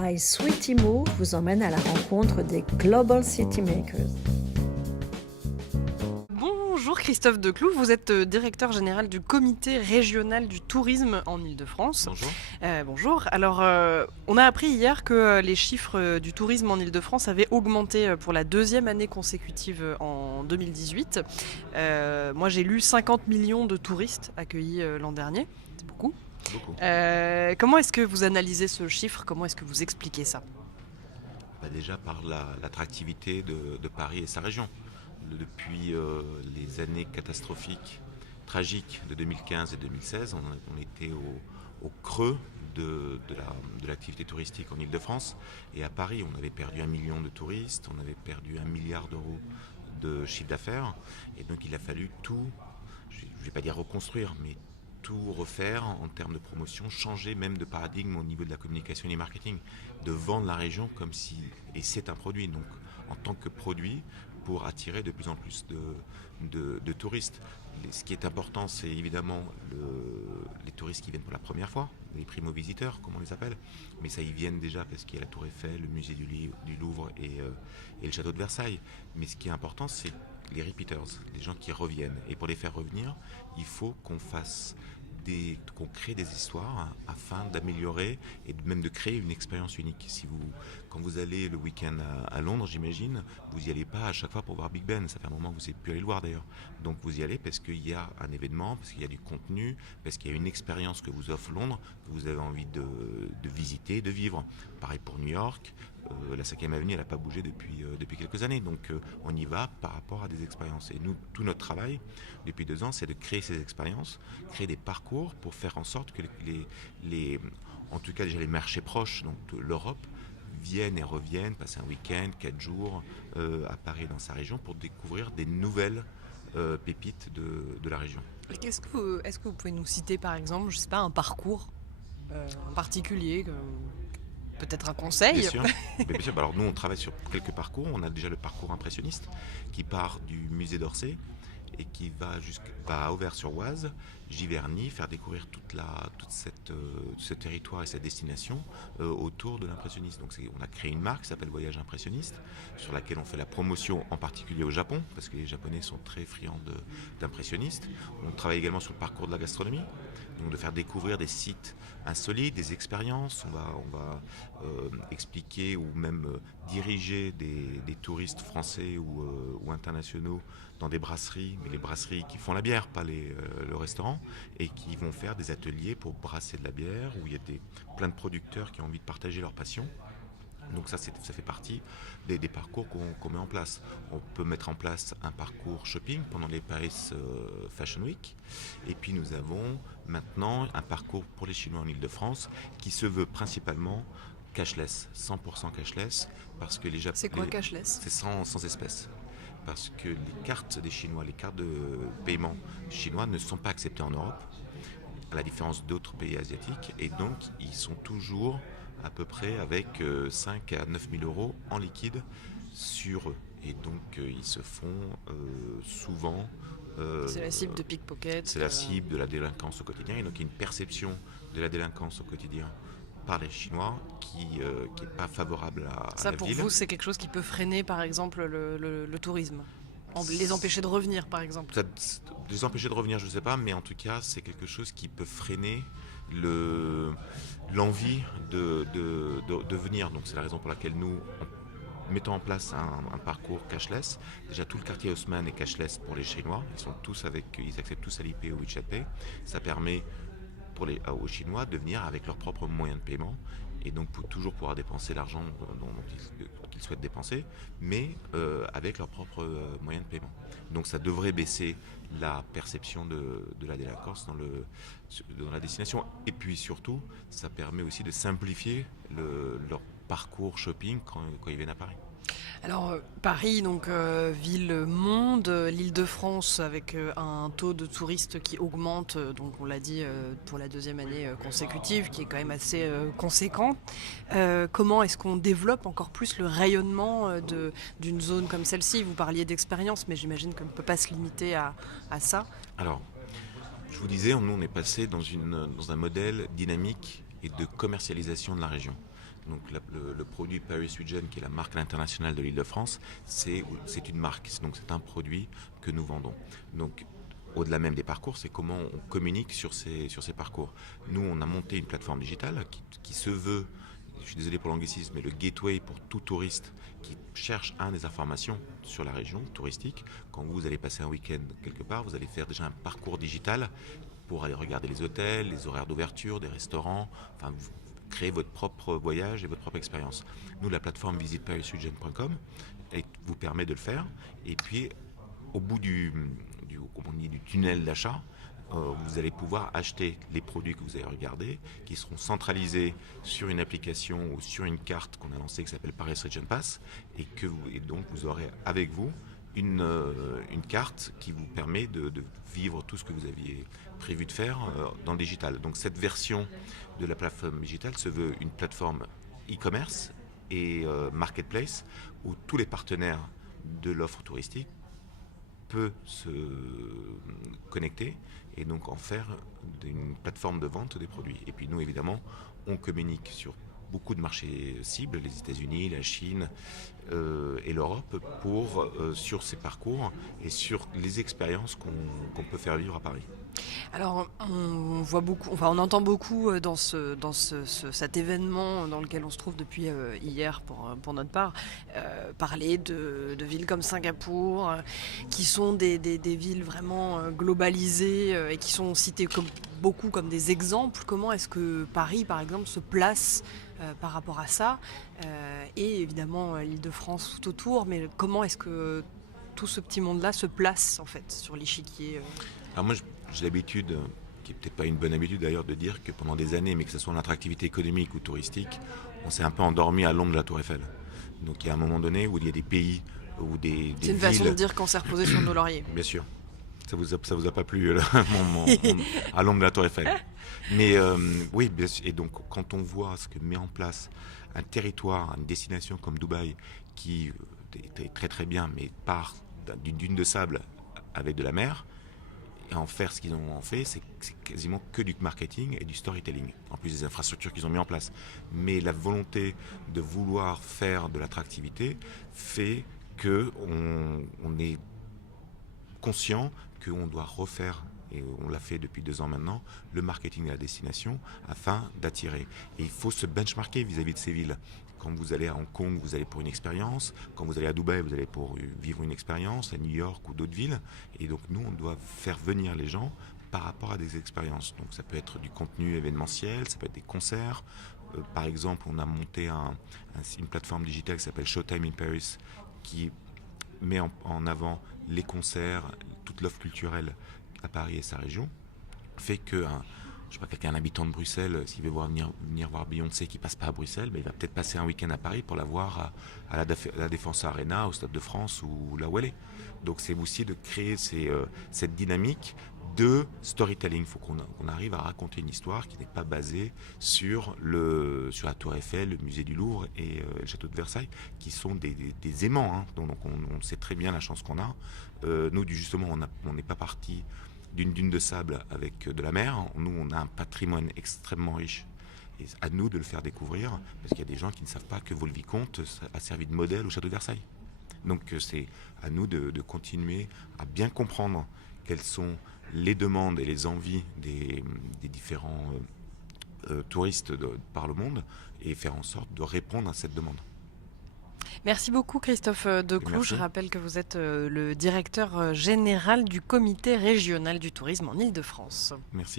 My Sweetie Move vous emmène à la rencontre des Global City Makers. Bonjour Christophe Decloux, vous êtes directeur général du comité régional du tourisme en Île-de-France. Bonjour. Bonjour. Alors, on a appris hier que les chiffres du tourisme en Île-de-France avaient augmenté pour la deuxième année consécutive en 2018. Moi, j'ai lu 50 millions de touristes accueillis l'an dernier. C'est beaucoup. Comment est-ce que vous analysez ce chiffre ? Comment est-ce que vous expliquez ça ? Déjà par l'attractivité de Paris et sa région. Depuis les années catastrophiques, tragiques de 2015 et 2016, on était au creux de l'activité touristique en Île-de-France. Et à Paris, on avait perdu 1 million de touristes, on avait perdu 1 milliard d'euros de chiffre d'affaires. Et donc il a fallu tout, je ne vais pas dire reconstruire, mais tout refaire en termes de promotion, changer même de paradigme au niveau de la communication et du marketing, de vendre la région comme si, et c'est un produit, donc en tant que produit, pour attirer de plus en plus de touristes. Ce qui est important, c'est évidemment les touristes qui viennent pour la première fois, les primo-visiteurs, comme on les appelle, mais ça, ils viennent déjà parce qu'il y a la Tour Eiffel, le musée du Louvre et le château de Versailles. Mais ce qui est important, c'est les repeaters, les gens qui reviennent. Et pour les faire revenir, il faut qu'on crée des histoires afin d'améliorer et même de créer une expérience unique. Quand vous allez le week-end à Londres, j'imagine, vous n'y allez pas à chaque fois pour voir Big Ben. Ça fait un moment que vous n'êtes plus allé le voir d'ailleurs. Donc vous y allez parce qu'il y a un événement, parce qu'il y a du contenu, parce qu'il y a une expérience que vous offre Londres, que vous avez envie de visiter, de vivre. Pareil pour New York. La 5e avenue, elle n'a pas bougé depuis quelques années. Donc on y va par rapport à des expériences. Et nous, tout notre travail, depuis 2 ans, c'est de créer ces expériences, créer des parcours pour faire en sorte que en tout cas déjà les marchés proches, donc de l'Europe, viennent et reviennent, passer un week-end, 4 jours à Paris dans sa région pour découvrir des nouvelles pépites de la région. Est-ce que vous pouvez nous citer par exemple, je sais pas, un parcours en particulier peut-être un conseil ? Bien sûr. Bien sûr. Alors nous, on travaille sur quelques parcours. On a déjà le parcours impressionniste qui part du musée d'Orsay et qui va jusqu'à Auvers-sur-Oise, Giverny, faire découvrir tout ce territoire et cette destination autour de l'impressionniste. Donc on a créé une marque qui s'appelle Voyage Impressionniste, sur laquelle on fait la promotion en particulier au Japon, parce que les Japonais sont très friands d'impressionnistes. On travaille également sur le parcours de la gastronomie, donc de faire découvrir des sites insolites, des expériences. On va expliquer ou même diriger des touristes français ou internationaux dans des brasseries, mais les brasseries qui font la bière, pas le restaurant, et qui vont faire des ateliers pour brasser de la bière, où il y a plein de producteurs qui ont envie de partager leur passion. Donc ça fait partie des parcours qu'on met en place. On peut mettre en place un parcours shopping pendant les Paris Fashion Week. Et puis nous avons maintenant un parcours pour les Chinois en Île-de-France qui se veut principalement cashless, 100% cashless. Parce que C'est quoi cashless ? C'est sans espèces. Parce que les cartes des Chinois, les cartes de paiement chinois ne sont pas acceptées en Europe, à la différence d'autres pays asiatiques. Et donc ils sont toujours à peu près avec 5 à 9 000 euros en liquide sur eux. Et donc ils se font souvent... c'est la cible de pickpocket. C'est la cible de la délinquance au quotidien. Et donc il y a une perception de la délinquance au quotidien par les Chinois qui n'est pas favorable à la ville. Ça pour vous, c'est quelque chose qui peut freiner par exemple le tourisme ? Les empêcher de revenir par exemple ? Les empêcher de revenir, je ne sais pas, mais en tout cas c'est quelque chose qui peut freiner l'envie de venir. Donc c'est la raison pour laquelle nous mettons en place un parcours cashless. Déjà tout le quartier Haussmann est cashless pour les Chinois. Ils acceptent tous Alipay ou WeChat Pay. Ça permet aux Chinois de venir avec leurs propres moyens de paiement et donc pour toujours pouvoir dépenser l'argent qu'ils souhaitent dépenser, mais avec leurs propres moyens de paiement. Donc ça devrait baisser la perception de la délinquance dans la destination. Et puis surtout, ça permet aussi de simplifier leur parcours shopping quand ils viennent à Paris. Alors Paris, donc ville-monde, l'Île-de-France avec un taux de touristes qui augmente, donc on l'a dit pour la deuxième année consécutive, qui est quand même assez conséquent. Comment est-ce qu'on développe encore plus le rayonnement d'une zone comme celle-ci ? Vous parliez d'expérience, mais j'imagine qu'on ne peut pas se limiter à ça. Alors, je vous disais, nous on est passé dans un modèle dynamique et de commercialisation de la région. Donc le produit Paris Region, qui est la marque internationale de l'Île-de-France, c'est une marque, donc c'est un produit que nous vendons. Donc au-delà même des parcours, c'est comment on communique sur ces parcours. Nous, on a monté une plateforme digitale qui se veut, je suis désolé pour l'anglicisme, mais le gateway pour tout touriste qui cherche des informations sur la région touristique. Quand vous allez passer un week-end quelque part, vous allez faire déjà un parcours digital pour aller regarder les hôtels, les horaires d'ouverture, des restaurants, enfin vous créez votre propre voyage et votre propre expérience. Nous, la plateforme visitparisregion.com vous permet de le faire. Et puis, au bout du tunnel d'achat, vous allez pouvoir acheter les produits que vous avez regardés, qui seront centralisés sur une application ou sur une carte qu'on a lancée qui s'appelle Paris Region Pass, et donc vous aurez avec vous une carte qui vous permet de vivre tout ce que vous aviez prévu de faire dans le digital. Donc cette version de la plateforme digitale se veut une plateforme e-commerce et marketplace où tous les partenaires de l'offre touristique peuvent se connecter et donc en faire une plateforme de vente des produits. Et puis nous, évidemment, on communique sur beaucoup de marchés cibles, les États-Unis, la Chine et l'Europe, sur ces parcours et sur les expériences qu'on peut faire vivre à Paris. Alors, on voit beaucoup, enfin, on entend beaucoup dans cet événement dans lequel on se trouve depuis hier pour notre part, parler de villes comme Singapour, qui sont des villes vraiment globalisées et qui sont citées beaucoup comme des exemples. Comment est-ce que Paris, par exemple, se place par rapport à ça, et évidemment l'Île-de-France tout autour, mais comment est-ce que tout ce petit monde-là se place en fait sur l'échiquier Alors moi, j'ai l'habitude, qui n'est peut-être pas une bonne habitude d'ailleurs, de dire que pendant des années, mais que ce soit en attractivité économique ou touristique, on s'est un peu endormi à l'ombre de la Tour Eiffel. Donc il y a un moment donné où il y a des pays ou des villes... C'est une façon de dire qu'on s'est reposé sur nos lauriers. Bien sûr. Ça vous a pas plu à l'ombre de la Tour Eiffel. Mais oui, bien sûr. Et donc quand on voit ce que met en place un territoire, une destination comme Dubaï, qui est très très bien, mais part d'une dune de sable avec de la mer, et en faire ce qu'ils ont fait, c'est quasiment que du marketing et du storytelling, en plus des infrastructures qu'ils ont mis en place. Mais la volonté de vouloir faire de l'attractivité fait qu'on est conscient qu'on doit refaire, et on l'a fait depuis 2 ans maintenant, le marketing de la destination afin d'attirer. Et il faut se benchmarker vis-à-vis de ces villes. Quand vous allez à Hong Kong, vous allez pour une expérience. Quand vous allez à Dubaï, vous allez pour vivre une expérience, à New York ou d'autres villes. Et donc nous, on doit faire venir les gens par rapport à des expériences. Donc ça peut être du contenu événementiel, ça peut être des concerts. Par exemple, on a monté une plateforme digitale qui s'appelle Showtime in Paris, qui met en avant les concerts, toute l'offre culturelle à Paris et sa région, fait que je sais pas, quelqu'un, un habitant de Bruxelles, s'il veut venir voir Beyoncé qui passe pas à Bruxelles, il va peut-être passer un week-end à Paris pour la voir à la Défense Arena, au Stade de France ou là où elle est. Donc c'est aussi de créer cette dynamique de storytelling. Il faut qu'on arrive à raconter une histoire qui n'est pas basée sur la Tour Eiffel, le musée du Louvre et le château de Versailles, qui sont des aimants. Hein. Donc on sait très bien la chance qu'on a. Nous, justement, on n'est pas parti d'une dune de sable avec de la mer. Nous, on a un patrimoine extrêmement riche. Et à nous de le faire découvrir, parce qu'il y a des gens qui ne savent pas que Vaux-le-Vicomte a servi de modèle au château de Versailles. Donc c'est à nous de continuer à bien comprendre quelles sont les demandes et les envies des différents touristes par le monde et faire en sorte de répondre à cette demande. Merci beaucoup Christophe Decloux. Merci. Je rappelle que vous êtes le directeur général du comité régional du tourisme en Île-de-France. Merci.